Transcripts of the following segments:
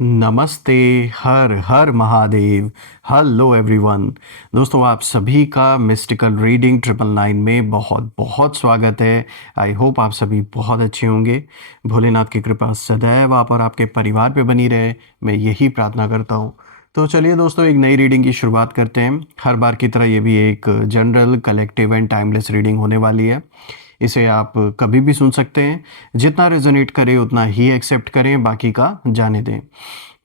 नमस्ते। हर हर महादेव। Hello everyone. दोस्तों, आप सभी का मिस्टिकल रीडिंग 999 में बहुत बहुत स्वागत है। आई होप आप सभी बहुत अच्छे होंगे। भोलेनाथ की कृपा सदैव आप और आपके परिवार पे बनी रहे, मैं यही प्रार्थना करता हूँ। तो चलिए दोस्तों, एक नई रीडिंग की शुरुआत करते हैं। हर बार की तरह ये भी एक general collective and timeless reading होने वाली है। इसे आप कभी भी सुन सकते हैं। जितना रेजोनेट करे उतना ही एक्सेप्ट करें, बाकी का जाने दें।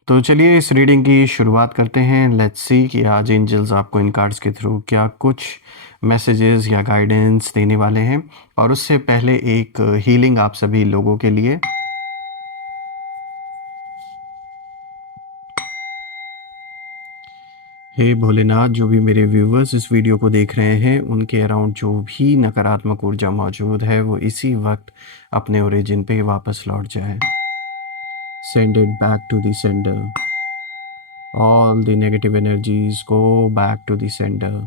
तो चलिए इस रीडिंग की शुरुआत करते हैं। लेट्स सी कि आज एंजल्स आपको इन कार्ड्स के थ्रू क्या कुछ मैसेजेस या गाइडेंस देने वाले हैं। और उससे पहले एक हीलिंग आप सभी लोगों के लिए। हे भोलेनाथ, जो भी मेरे व्यूवर्स इस वीडियो को देख रहे हैं, उनके अराउंड जो भी नकारात्मक ऊर्जा मौजूद है वो इसी वक्त अपने ओरिजिन पे वापस लौट जाए। Send it back to the sender. All the negative energies go back to the sender.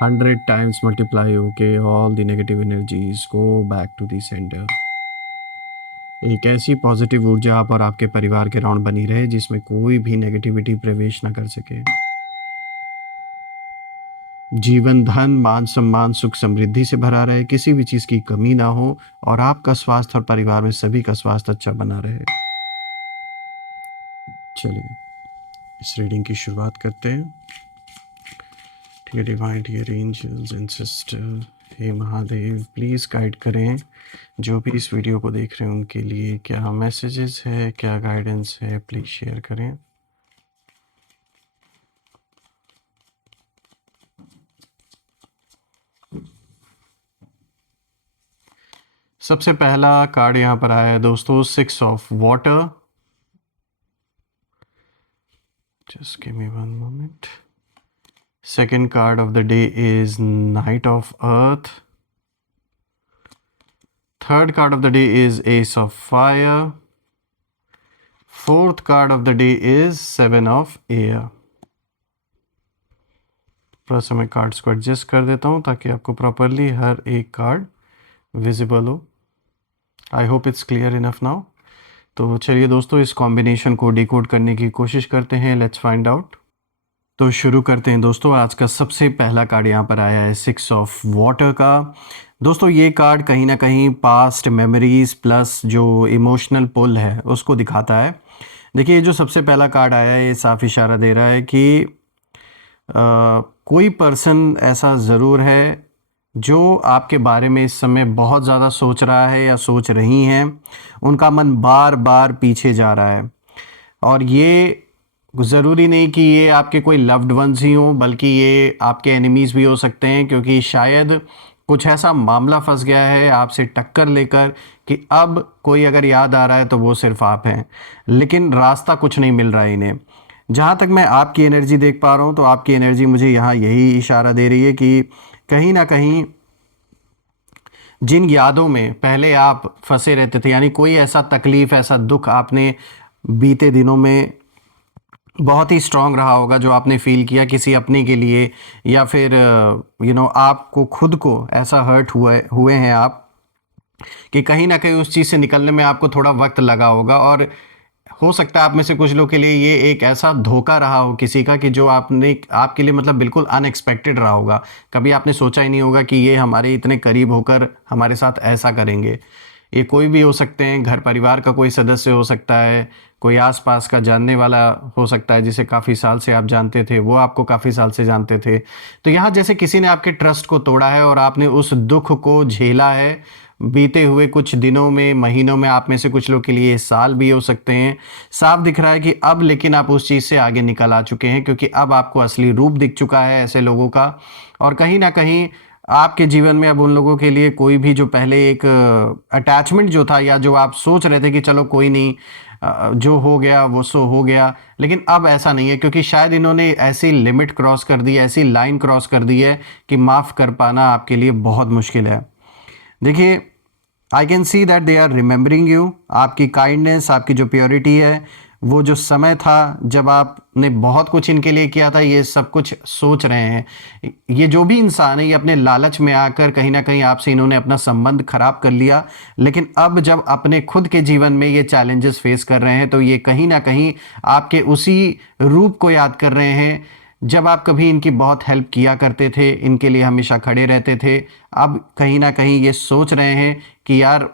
100 times multiply होके all the negative energies go back to the sender। एक ऐसी पॉजिटिव ऊर्जा आप और आपके परिवार के राउंड बनी रहे जिसमें कोई भी नेगेटिविटी प्रवेश ना कर सके। जीवन धन मान सम्मान सुख समृद्धि से भरा रहे, किसी भी चीज़ की कमी ना हो और आपका स्वास्थ्य और परिवार में सभी का स्वास्थ्य अच्छा बना रहे। चलिए इस रीडिंग की शुरुआत करते हैं। Dear divine, dear angels and sister, हे महादेव, प्लीज़ गाइड करें जो भी इस वीडियो को देख रहे हैं उनके लिए क्या मैसेजेस है, क्या गाइडेंस है, प्लीज़ शेयर करें। सबसे पहला कार्ड यहाँ पर आया है दोस्तों, 6 of water. Just give me one moment. Second card of the day is night of earth. Third card of the day is Ace of Fire. Fourth card of the day is 7 of Air. थोड़ा सा मैं cards को adjust कर देता हूँ ताकि आपको properly हर एक कार्ड विजिबल हो। I hope it's clear enough now. तो चलिए दोस्तों, इस कॉम्बिनेशन को डिकोड करने की कोशिश करते हैं। Let's find out. तो शुरू करते हैं दोस्तों। आज का सबसे पहला कार्ड यहाँ पर आया है 6 ऑफ वाटर का। दोस्तों, ये कार्ड कहीं ना कहीं पास्ट मेमोरीज प्लस जो इमोशनल पुल है उसको दिखाता है। देखिए, ये जो सबसे पहला कार्ड आया है ये साफ इशारा दे रहा है कि कोई पर्सन ऐसा ज़रूर है जो आपके बारे में इस समय बहुत ज़्यादा सोच रहा है या सोच रही हैं। उनका मन बार बार पीछे जा रहा है और ये ज़रूरी नहीं कि ये आपके कोई लव्ड वंस ही हों, बल्कि ये आपके एनिमीज़ भी हो सकते हैं, क्योंकि शायद कुछ ऐसा मामला फंस गया है आपसे टक्कर लेकर कि अब कोई अगर याद आ रहा है तो वो सिर्फ आप हैं, लेकिन रास्ता कुछ नहीं मिल रहा है इन्हें। जहाँ तक मैं आपकी एनर्जी देख पा रहा हूँ तो आपकी एनर्जी मुझे यहाँ यही इशारा दे रही है कि कहीं ना कहीं जिन यादों में पहले आप फंसे रहते थे, यानी कोई ऐसा तकलीफ़, ऐसा दुख आपने बीते दिनों में बहुत ही स्ट्रांग रहा होगा जो आपने फील किया किसी अपने के लिए, या फिर आपको खुद को ऐसा हर्ट हुए हैं आप कि कहीं ना कहीं उस चीज़ से निकलने में आपको थोड़ा वक्त लगा होगा। और हो सकता है आप में से कुछ लोग के लिए ये एक ऐसा धोखा रहा हो किसी का कि जो आपने आपके लिए मतलब बिल्कुल अनएक्सपेक्टेड रहा होगा। कभी आपने सोचा ही नहीं होगा कि ये हमारे इतने करीब होकर हमारे साथ ऐसा करेंगे। ये कोई भी हो सकते हैं, घर परिवार का कोई सदस्य हो सकता है, कोई आसपास का जानने वाला हो सकता है जिसे काफ़ी साल से आप जानते थे, वो आपको काफ़ी साल से जानते थे। तो यहाँ जैसे किसी ने आपके ट्रस्ट को तोड़ा है और आपने उस दुख को झेला है बीते हुए कुछ दिनों में, महीनों में। आप में से कुछ लोग के लिए साल भी हो सकते हैं। साफ दिख रहा है कि अब लेकिन आप उस चीज़ से आगे निकल आ चुके हैं, क्योंकि अब आपको असली रूप दिख चुका है ऐसे लोगों का। और कहीं ना कहीं आपके जीवन में अब उन लोगों के लिए कोई भी जो पहले एक अटैचमेंट जो था, या जो आप सोच रहे थे कि चलो कोई नहीं, जो हो गया वो सो हो गया, लेकिन अब ऐसा नहीं है, क्योंकि शायद इन्होंने ऐसी लिमिट क्रॉस कर दी, ऐसी लाइन क्रॉस कर दी है कि माफ़ कर पाना आपके लिए बहुत मुश्किल है। देखिए, I can see that they are remembering you. आपकी काइंडनेस, आपकी जो प्योरिटी है वो जो समय था जब आपने बहुत कुछ इनके लिए किया था, ये सब कुछ सोच रहे हैं। ये जो भी इंसान है, ये अपने लालच में आकर कहीं ना कहीं आपसे इन्होंने अपना संबंध खराब कर लिया। लेकिन अब जब अपने खुद के जीवन में ये चैलेंजेस फेस कर रहे हैं, तो ये कहीं ना कहीं आपके उसी रूप को याद कर रहे हैं जब आप कभी इनकी बहुत हेल्प किया करते थे, इनके लिए हमेशा खड़े रहते थे। अब कहीं ना कहीं ये सोच रहे हैं कि यार,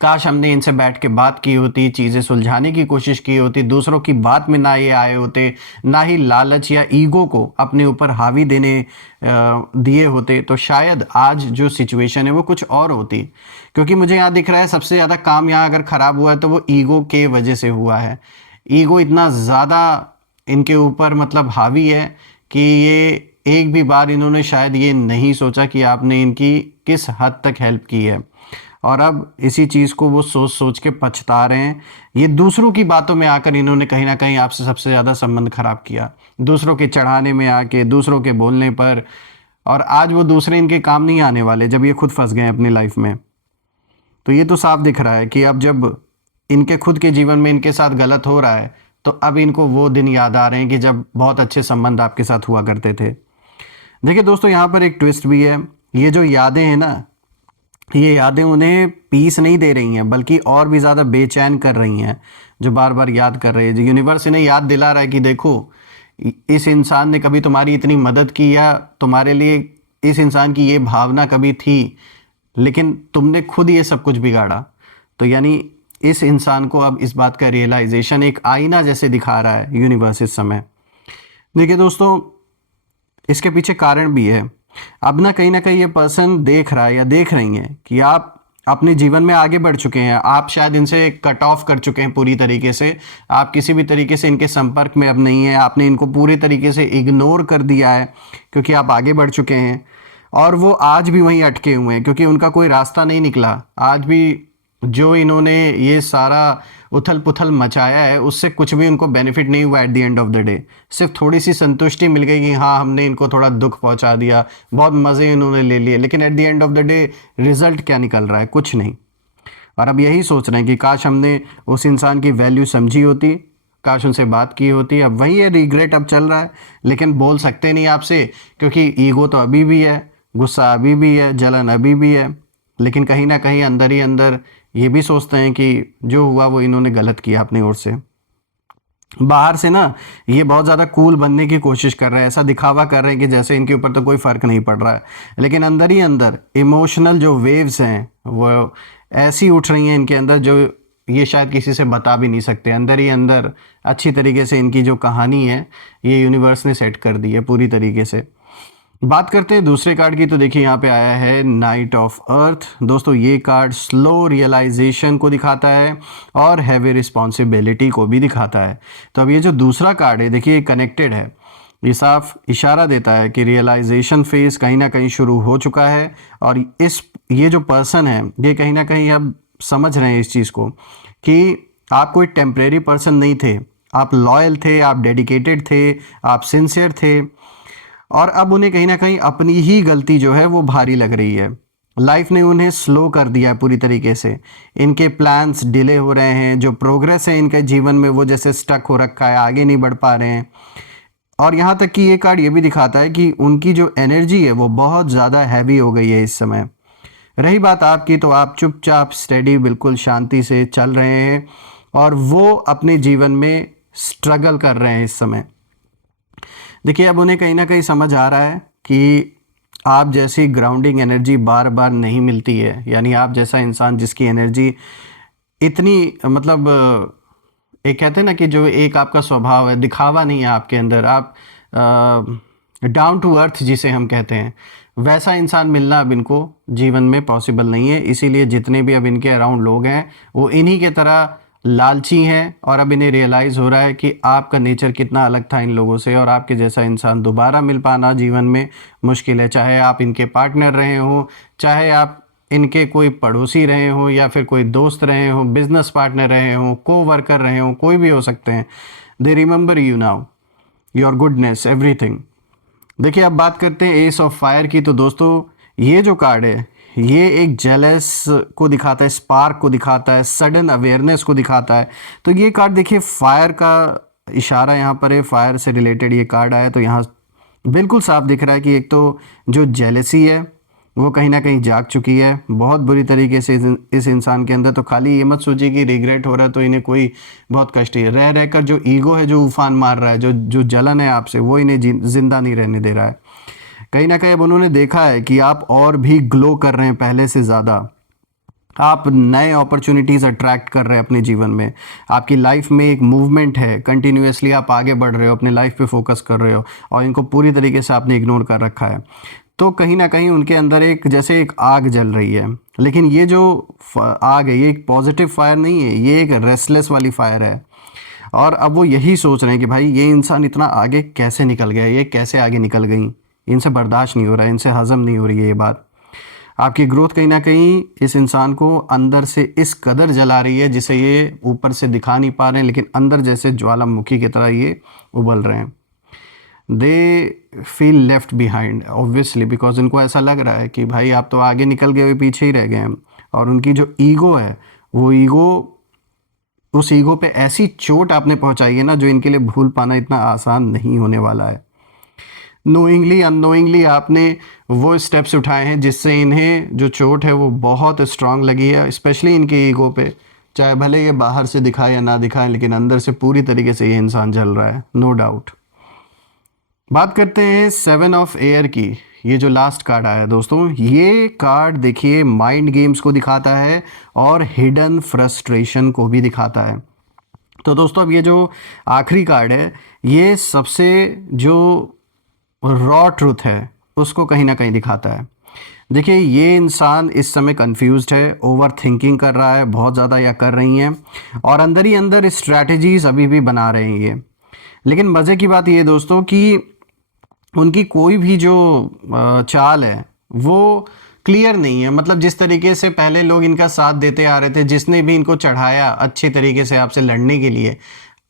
काश हमने इनसे बैठ के बात की होती, चीज़ें सुलझाने की कोशिश की होती, दूसरों की बात में ना ये आए होते, ना ही लालच या ईगो को अपने ऊपर हावी देने दिए होते, तो शायद आज जो सिचुएशन है वो कुछ और होती। क्योंकि मुझे यहाँ दिख रहा है सबसे ज़्यादा काम यहाँ अगर ख़राब हुआ है तो वो ईगो के वजह से हुआ है। ईगो इतना ज़्यादा इनके ऊपर मतलब हावी है कि ये एक भी बार इन्होंने शायद ये नहीं सोचा कि आपने इनकी किस हद तक हेल्प की है, और अब इसी चीज़ को वो सोच सोच के पछता रहे हैं। ये दूसरों की बातों में आकर इन्होंने कहीं ना कहीं आपसे सबसे ज़्यादा संबंध खराब किया, दूसरों के चढ़ाने में आके, दूसरों के बोलने पर। और आज वो दूसरे इनके काम नहीं आने वाले जब ये खुद फंस गए अपनी लाइफ में। तो ये तो साफ दिख रहा है कि अब जब इनके खुद के जीवन में इनके साथ गलत हो रहा है, तो अब इनको वो दिन याद आ रहे हैं कि जब बहुत अच्छे संबंध आपके साथ हुआ करते थे। देखिए दोस्तों, यहाँ पर एक ट्विस्ट भी है। ये जो यादें हैं ना, ये यादें उन्हें पीस नहीं दे रही हैं, बल्कि और भी ज़्यादा बेचैन कर रही हैं। जो बार बार याद कर रहे हैं, जो यूनिवर्स इन्हें याद दिला रहा है कि देखो, इस इंसान ने कभी तुम्हारी इतनी मदद की, या तुम्हारे लिए इस इंसान की ये भावना कभी थी, लेकिन तुमने खुद ये सब कुछ बिगाड़ा। तो यानी इस इंसान को अब इस बात का रियलाइजेशन एक आईना जैसे दिखा रहा है यूनिवर्स इस समय। देखिए दोस्तों, इसके पीछे कारण भी है। अब ना कहीं ये पर्सन देख रहा है या देख रही हैं कि आप अपने जीवन में आगे बढ़ चुके हैं। आप शायद इनसे कट ऑफ कर चुके हैं पूरी तरीके से। आप किसी भी तरीके से इनके संपर्क में अब नहीं है। आपने इनको पूरे तरीके से इग्नोर कर दिया है क्योंकि आप आगे बढ़ चुके हैं। और वो आज भी वहीं अटके हुए हैं क्योंकि उनका कोई रास्ता नहीं निकला। आज भी जो इन्होंने ये सारा उथल पुथल मचाया है, उससे कुछ भी उनको बेनिफिट नहीं हुआ at the end of the day. सिर्फ थोड़ी सी संतुष्टि मिल गई कि हाँ, हमने इनको थोड़ा दुख पहुंचा दिया, बहुत मज़े इन्होंने ले लिए, लेकिन at the end of the day result क्या निकल रहा है? कुछ नहीं। और अब यही सोच रहे हैं कि काश हमने उस इंसान की वैल्यू समझी होती, काश उनसे बात की होती। अब वही है, रिग्रेट अब चल रहा है, लेकिन बोल सकते नहीं आपसे क्योंकि ईगो तो अभी भी है, गुस्सा अभी भी है, जलन अभी भी है। लेकिन कहीं ना कहीं अंदर ही अंदर ये भी सोचते हैं कि जो हुआ वो इन्होंने गलत किया अपनी ओर से। बाहर से ना ये बहुत ज़्यादा कूल बनने की कोशिश कर रहे हैं, ऐसा दिखावा कर रहे हैं कि जैसे इनके ऊपर तो कोई फ़र्क नहीं पड़ रहा है, लेकिन अंदर ही अंदर इमोशनल जो वेव्स हैं वो ऐसी उठ रही हैं इनके अंदर जो ये शायद किसी से बता भी नहीं सकते। अंदर ही अंदर अच्छी तरीके से इनकी जो कहानी है ये यूनिवर्स ने सेट कर दी है पूरी तरीके से। बात करते हैं दूसरे कार्ड की, तो देखिए यहाँ पे आया है नाइट ऑफ अर्थ। दोस्तों, ये कार्ड स्लो रियलाइजेशन को दिखाता है और हैवी रिस्पॉन्सिबिलिटी को भी दिखाता है। तो अब ये जो दूसरा कार्ड है, देखिए कनेक्टेड है। ये साफ इशारा देता है कि रियलाइजेशन फेज कहीं ना कहीं शुरू हो चुका है, और ये जो पर्सन है ये कहीं ना कहीं अब समझ रहे हैं इस चीज़ को कि आप कोई टेम्परेरी पर्सन नहीं थे। आप लॉयल थे, आप डेडिकेटेड थे, आप सिंसियर थे। और अब उन्हें कहीं ना कहीं अपनी ही गलती जो है वो भारी लग रही है। लाइफ ने उन्हें स्लो कर दिया है पूरी तरीके से। इनके प्लान्स डिले हो रहे हैं, जो प्रोग्रेस है इनके जीवन में वो जैसे स्टक हो रखा है, आगे नहीं बढ़ पा रहे हैं। और यहाँ तक कि ये कार्ड ये भी दिखाता है कि उनकी जो एनर्जी है वो बहुत ज़्यादा हैवी हो गई है इस समय। रही बात आपकी, तो आप चुपचाप स्टेडी बिल्कुल शांति से चल रहे हैं, और वो अपने जीवन में स्ट्रगल कर रहे हैं इस समय। देखिए, अब उन्हें कहीं ना कहीं समझ आ रहा है कि आप जैसी ग्राउंडिंग एनर्जी बार बार नहीं मिलती है। यानी आप जैसा इंसान जिसकी एनर्जी इतनी मतलब एक कहते हैं ना कि जो एक आपका स्वभाव है, दिखावा नहीं है आपके अंदर, आप डाउन टू अर्थ जिसे हम कहते हैं, वैसा इंसान मिलना अब इनको जीवन में पॉसिबल नहीं है। इसीलिए जितने भी अब इनके अराउंड लोग हैं वो इन्हीं के तरह लालची हैं, और अब इन्हें रियलाइज़ हो रहा है कि आपका नेचर कितना अलग था इन लोगों से, और आपके जैसा इंसान दोबारा मिल पाना जीवन में मुश्किल है। चाहे आप इनके पार्टनर रहे हो, चाहे आप इनके कोई पड़ोसी रहे हो, या फिर कोई दोस्त रहे हो, बिजनेस पार्टनर रहे हो, को वर्कर रहे हो, कोई भी हो सकते हैं। They remember you now, your goodness, everything. देखिए, अब बात करते हैं एस ऑफ फायर की। तो दोस्तों, ये जो कार्ड है ये एक जेलस को दिखाता है, स्पार्क को दिखाता है, सडन अवेयरनेस को दिखाता है। तो ये कार्ड देखिए फायर का इशारा यहाँ पर है, फायर से रिलेटेड ये कार्ड आया, तो यहाँ बिल्कुल साफ दिख रहा है कि एक तो जो जेलसी है वो कहीं ना कहीं जाग चुकी है बहुत बुरी तरीके से इस इंसान के अंदर। तो खाली ये मत सोचिए कि रिग्रेट हो रहा है तो इन्हें कोई बहुत कष्ट है, रह रहकर जो ईगो है जो उफान मार रहा है, जो जो जलन है आपसे, वो इन्हें जिंदा नहीं रहने दे रहा है। कहीं ना कहीं अब उन्होंने देखा है कि आप और भी ग्लो कर रहे हैं पहले से ज़्यादा, आप नए अपॉर्चुनिटीज़ अट्रैक्ट कर रहे हैं अपने जीवन में, आपकी लाइफ में एक मूवमेंट है, कंटिन्यूसली आप आगे बढ़ रहे हो, अपने लाइफ पे फोकस कर रहे हो, और इनको पूरी तरीके से आपने इग्नोर कर रखा है। तो कहीं ना कहीं उनके अंदर एक जैसे एक आग जल रही है, लेकिन ये जो आग है ये एक पॉजिटिव फायर नहीं है, ये एक रेस्टलेस वाली फायर है। और अब वो यही सोच रहे हैं कि भाई ये इंसान इतना आगे कैसे निकल गया, ये कैसे आगे निकल गई, इनसे बर्दाश्त नहीं हो रहा है, इनसे हजम नहीं हो रही है ये बात। आपकी ग्रोथ कहीं ना कहीं इस इंसान को अंदर से इस कदर जला रही है जिसे ये ऊपर से दिखा नहीं पा रहे हैं, लेकिन अंदर जैसे ज्वालामुखी की तरह ये उबल रहे हैं। They feel left behind obviously, because इनको ऐसा लग रहा है कि भाई आप तो आगे निकल गए, पीछे ही रह गए हैं। और उनकी जो ईगो है वो ईगो, उस ईगो पे ऐसी चोट आपने पहुंचाई है ना जो इनके लिए भूल पाना इतना आसान नहीं होने वाला है। नोइंगली अननोइंगली आपने वो स्टेप्स उठाए हैं जिससे इन्हें जो चोट है वो बहुत स्ट्रांग लगी है, स्पेशली इनके ईगो पे। चाहे भले ये बाहर से दिखाए या ना दिखाए, लेकिन अंदर से पूरी तरीके से ये इंसान जल रहा है, नो डाउट। बात करते हैं 7 ऑफ एयर की। ये जो लास्ट कार्ड आया दोस्तों, ये कार्ड देखिए माइंड गेम्स को दिखाता है और हिडन फ्रस्ट्रेशन को भी दिखाता है। तो दोस्तों अब ये जो आखिरी कार्ड है ये सबसे जो रॉ ट्रुथ है उसको कहीं ना कहीं दिखाता है। देखिए ये इंसान इस समय कंफ्यूज्ड है, ओवर थिंकिंग कर रहा है बहुत ज़्यादा, या कर रही हैं, और अंदर ही अंदर स्ट्रैटेजीज अभी भी बना रहे हैं ये। लेकिन मज़े की बात ये दोस्तों कि उनकी कोई भी जो चाल है वो क्लियर नहीं है। मतलब जिस तरीके से पहले लोग इनका साथ देते आ रहे थे, जिसने भी इनको चढ़ाया अच्छे तरीके से आपसे लड़ने के लिए,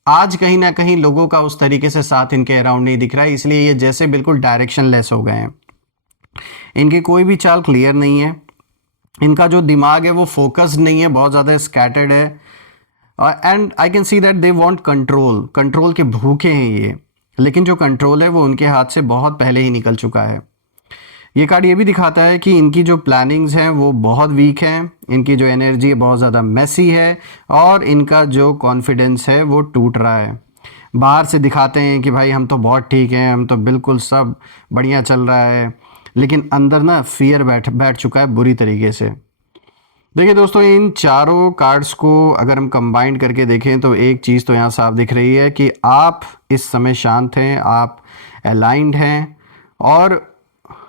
आज कहीं ना कहीं लोगों का उस तरीके से साथ इनके अराउंड नहीं दिख रहा है, इसलिए ये जैसे बिल्कुल डायरेक्शन लेस हो गए हैं। इनकी कोई भी चाल क्लियर नहीं है, इनका जो दिमाग है वो फोकस्ड नहीं है, बहुत ज़्यादा स्कैटर्ड है। And I can see that they want control, control के भूखे हैं ये, लेकिन जो कंट्रोल है वो उनके हाथ से बहुत पहले ही निकल चुका है। ये कार्ड ये भी दिखाता है कि इनकी जो प्लानिंग्स हैं वो बहुत वीक हैं, इनकी जो एनर्जी है बहुत ज़्यादा मैसी है, और इनका जो कॉन्फिडेंस है वो टूट रहा है। बाहर से दिखाते हैं कि भाई हम तो बहुत ठीक हैं, हम तो बिल्कुल सब बढ़िया चल रहा है, लेकिन अंदर ना फियर बैठ चुका है बुरी तरीके से। देखिए दोस्तों इन चारों कार्ड्स को अगर हम कंबाइन करके देखें तो एक चीज़ तो यहाँ साफ दिख रही है कि आप इस समय शांत हैं, आप अलाइंड हैं, और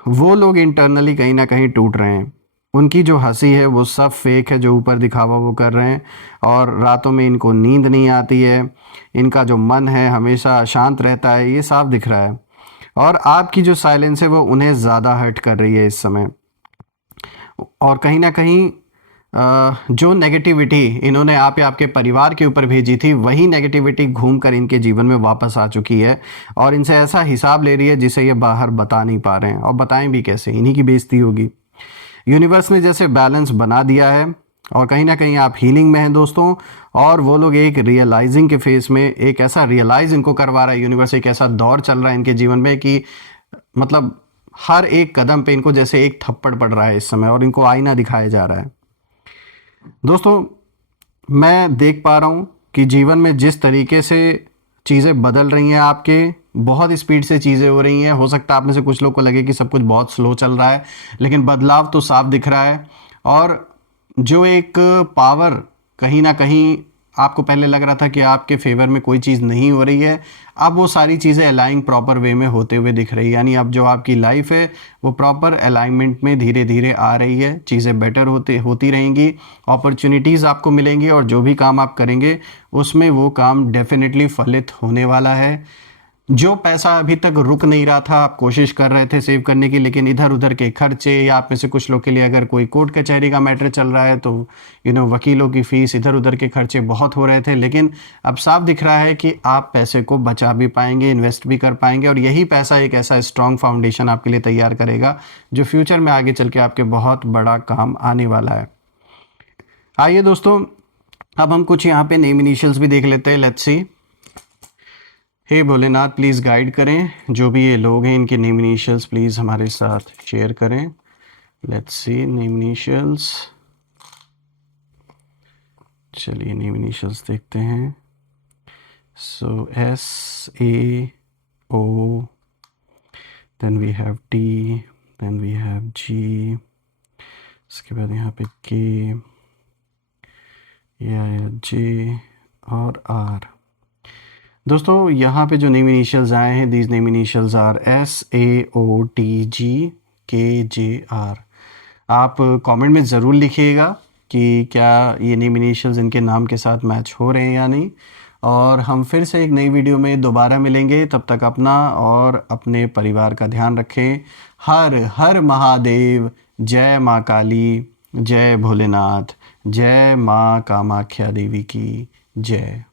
वो लोग इंटरनली कहीं ना कहीं टूट रहे हैं। उनकी जो हंसी है वो सब फेक है, जो ऊपर दिखावा वो कर रहे हैं, और रातों में इनको नींद नहीं आती है, इनका जो मन है हमेशा अशांत रहता है, ये साफ दिख रहा है। और आपकी जो साइलेंस है वो उन्हें ज़्यादा हर्ट कर रही है इस समय। और कहीं ना कहीं जो नेगेटिविटी इन्होंने आप या आपके परिवार के ऊपर भेजी थी, वही नेगेटिविटी घूमकर इनके जीवन में वापस आ चुकी है, और इनसे ऐसा हिसाब ले रही है जिसे ये बाहर बता नहीं पा रहे हैं, और बताएं भी कैसे, इन्हीं की बेइज्जती होगी। यूनिवर्स ने जैसे बैलेंस बना दिया है, और कहीं ना कहीं आप हीलिंग में हैं दोस्तों, और वो लोग एक रियलाइजिंग के फेस में, एक ऐसा रियलाइज इनको करवा रहा है यूनिवर्स, एक ऐसा दौर चल रहा है इनके जीवन में कि मतलब हर एक कदम पे इनको जैसे एक थप्पड़ पड़ रहा है इस समय, और इनको आईना दिखाया जा रहा है। दोस्तों मैं देख पा रहा हूँ कि जीवन में जिस तरीके से चीज़ें बदल रही हैं, आपके बहुत स्पीड से चीज़ें हो रही हैं। हो सकता है आप में से कुछ लोग को लगे कि सब कुछ बहुत स्लो चल रहा है, लेकिन बदलाव तो साफ दिख रहा है। और जो एक पावर कहीं ना कहीं आपको पहले लग रहा था कि आपके फेवर में कोई चीज़ नहीं हो रही है, अब वो सारी चीज़ें अलाइंग प्रॉपर वे में होते हुए दिख रही है। यानी अब जो आपकी लाइफ है वो प्रॉपर अलाइनमेंट में धीरे धीरे आ रही है, चीज़ें बेटर होती रहेंगी, अपॉर्चुनिटीज़ आपको मिलेंगी, और जो भी काम आप करेंगे उसमें वो काम डेफिनेटली फलित होने वाला है। जो पैसा अभी तक रुक नहीं रहा था, आप कोशिश कर रहे थे सेव करने की, लेकिन इधर उधर के खर्चे, या आप में से कुछ लोग के लिए अगर कोई कोर्ट कचहरी का मैटर चल रहा है तो वकीलों की फ़ीस, इधर उधर के खर्चे बहुत हो रहे थे, लेकिन अब साफ दिख रहा है कि आप पैसे को बचा भी पाएंगे, इन्वेस्ट भी कर पाएंगे, और यही पैसा एक ऐसा स्ट्रॉन्ग फाउंडेशन आपके लिए तैयार करेगा जो फ्यूचर में आगे चल के आपके बहुत बड़ा काम आने वाला है। आइए दोस्तों, अब हम कुछ यहाँ पे नेम इनिशियल्स भी देख लेते हैं। Let's see. हे भोलेनाथ, प्लीज़ गाइड करें, जो भी ये लोग हैं इनके नेम इनिशियल्स प्लीज़ हमारे साथ शेयर करें। Let's see name initials. चलिए नेम इनिशियल्स देखते हैं। So SAO, then we have T, then we have G, इसके बाद यहाँ पे K, या J और R। दोस्तों यहाँ पे जो नेम इनिशियल्स आए हैं, these name initials are SAOTGKJR। आप कमेंट में ज़रूर लिखिएगा कि क्या ये नेम इनिशियल्स इनके नाम के साथ मैच हो रहे हैं या नहीं, और हम फिर से एक नई वीडियो में दोबारा मिलेंगे। तब तक अपना और अपने परिवार का ध्यान रखें। हर हर महादेव। जय माँ काली, जय भोलेनाथ, जय माँ कामाख्या देवी की जय।